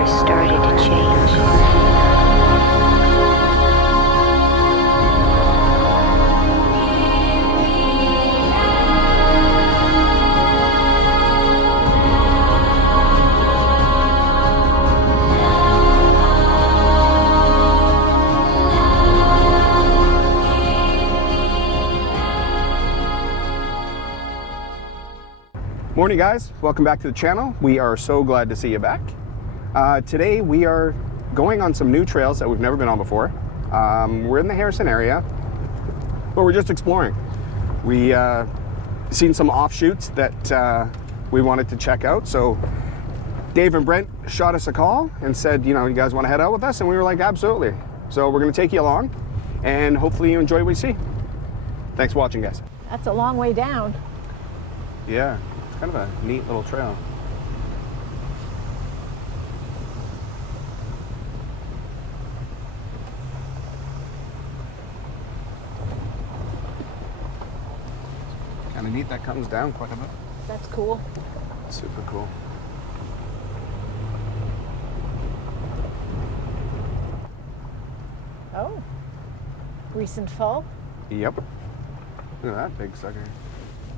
universe started to change. Morning guys, welcome back to the channel. We are so glad to see you back. Today we are going on some new trails that we've never been on before. We're in the Harrison area, but we're just exploring. We seen some offshoots that we wanted to check out. So Dave and Brent shot us a call and said, you know, you guys want to head out with us? And we were like, absolutely. So we're going to take you along and hopefully you enjoy what you see. Thanks for watching, guys. That's a long way down. Yeah. Kind of a neat little trail. Kind of neat, that comes down quite a bit. That's cool. Super cool. Oh, recent fall? Yep. Look at that big sucker.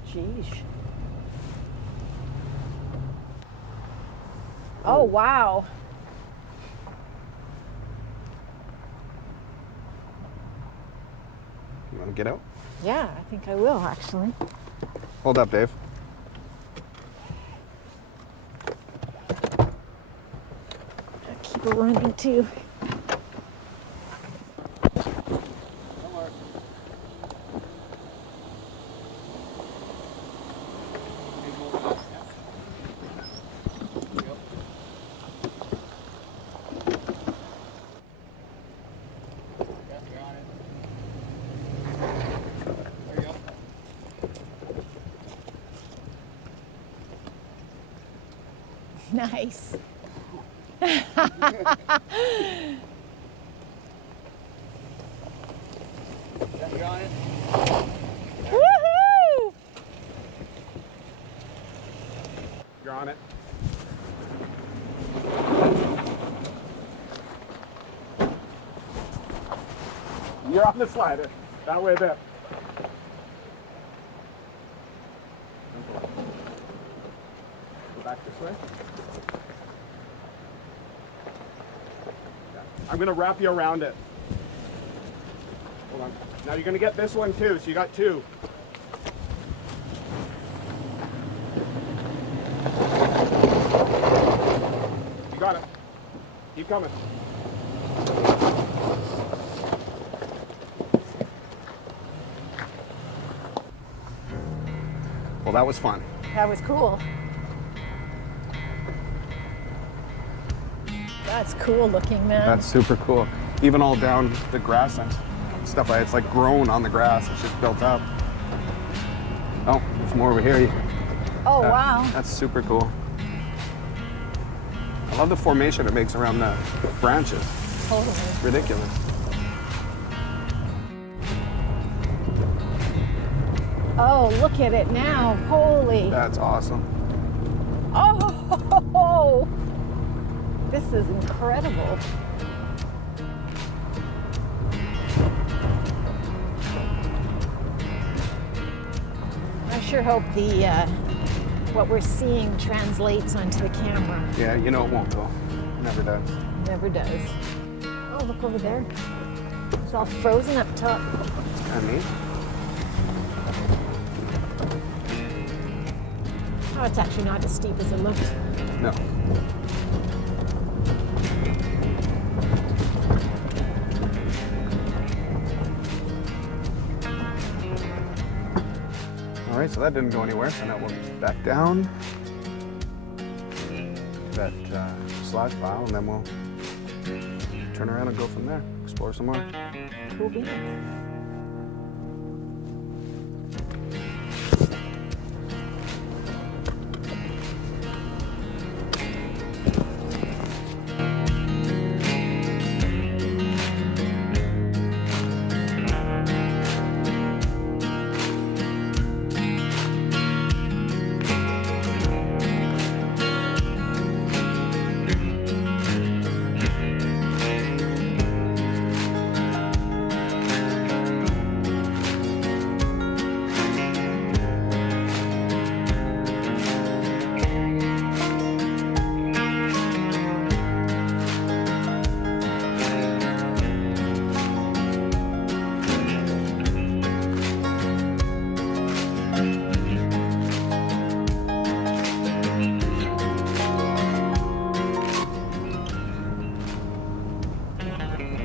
Jeez. Oh, wow. You want to get out? Yeah, I think I will, actually. Hold up, Dave. I'll keep it running, too. Nice. Woohoo! You're on it. You're on the slider. That way there. Go back this way. I'm gonna wrap you around it. Hold on. Now you're gonna get this one too, so you got two. You got it. Keep coming. Well, that was fun. That was cool. That's cool looking, man. That's super cool. Even all down the grass and stuff like it's like grown on the grass. It's just built up. Oh, there's more over here. Oh, wow. That's super cool. I love the formation it makes around the branches. Totally. Ridiculous. Oh, look at it now. Holy. That's awesome. Oh, this is incredible. I sure hope what we're seeing translates onto the camera. Yeah, you know it won't though. Never does. Never does. Oh, look over there. It's all frozen up top. It's kind of neat. Oh, it's actually not as steep as it looked. No. All right, so that didn't go anywhere, so now we'll just back down that sludge pile, and then we'll turn around and go from there, explore some more. Cool beans.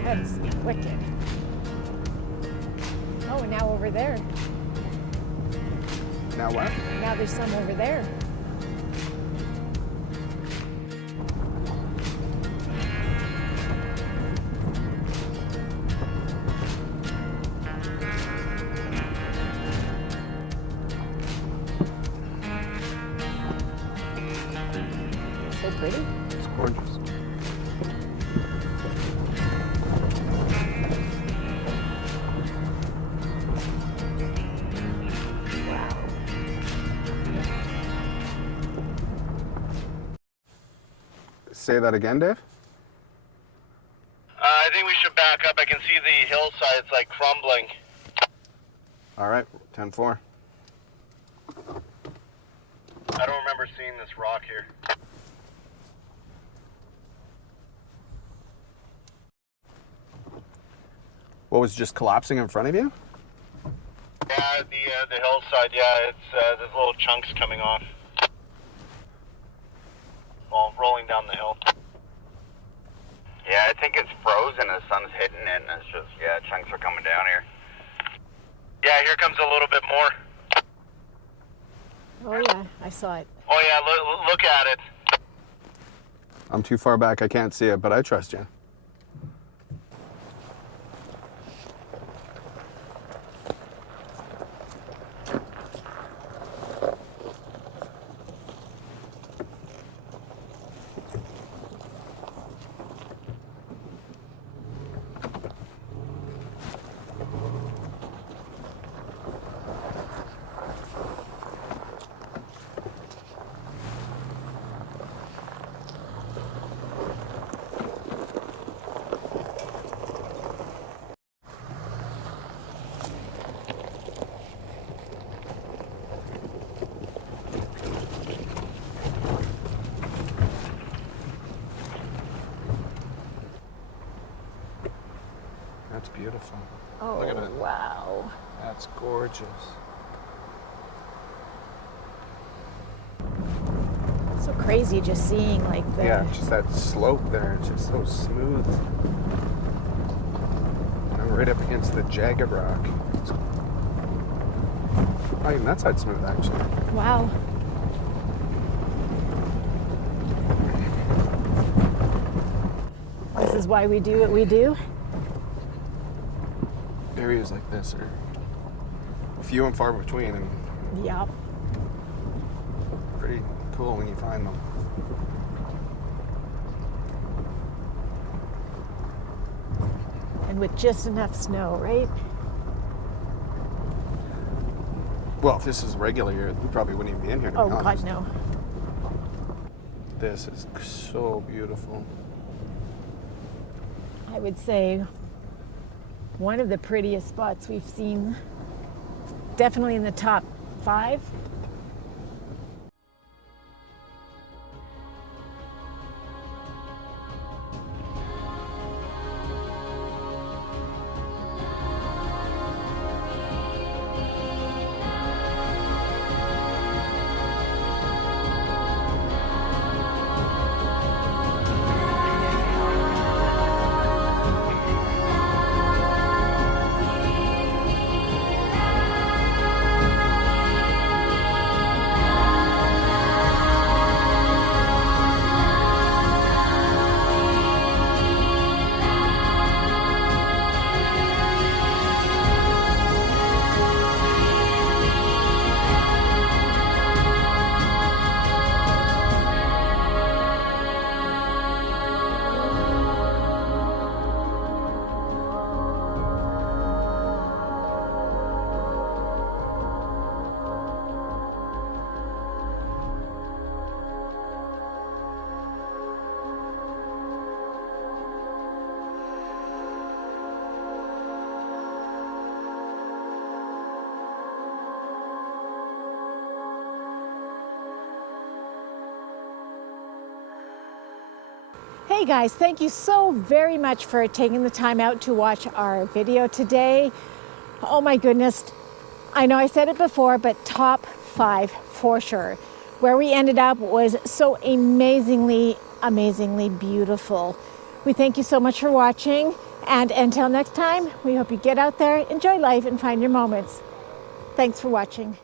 That is wicked. Oh, and now over there. Now what? Now there's some over there. So pretty. It's gorgeous. Wow. Say that again, Dave? I think we should back up. I can see the hillsides like crumbling. All right, 10-4. I don't remember seeing this rock here. What was just collapsing in front of you? Yeah, the hillside. Yeah, it's there's little chunks coming off. Well, rolling down the hill. Yeah, I think it's frozen. The sun's hitting it, and it's just chunks are coming down here. Yeah, here comes a little bit more. Oh yeah, I saw it. Oh yeah, look at it. I'm too far back, I can't see it, but I trust you. That's beautiful. Oh, Look at it. wow. That's gorgeous. So crazy just seeing like the... Yeah, just that slope there. It's just so smooth. And I'm right up against the jagged rock. It's not even that side smooth, actually. Wow. This is why we do what we do. Areas like this are few and far between, and Yep. pretty cool when you find them. And with just enough snow, right? Well, if this is regular year, we probably wouldn't even be in here, to Oh be honest. God, no. This is so beautiful. I would say one of the prettiest spots we've seen. Definitely in the top 5. Hey guys, thank you so very much for taking the time out to watch our video today. Oh my goodness, I know I said it before, but top 5 for sure. Where we ended up was so amazingly beautiful. We thank you so much for watching. And until next time, we hope you get out there, enjoy life, and find your moments. Thanks for watching.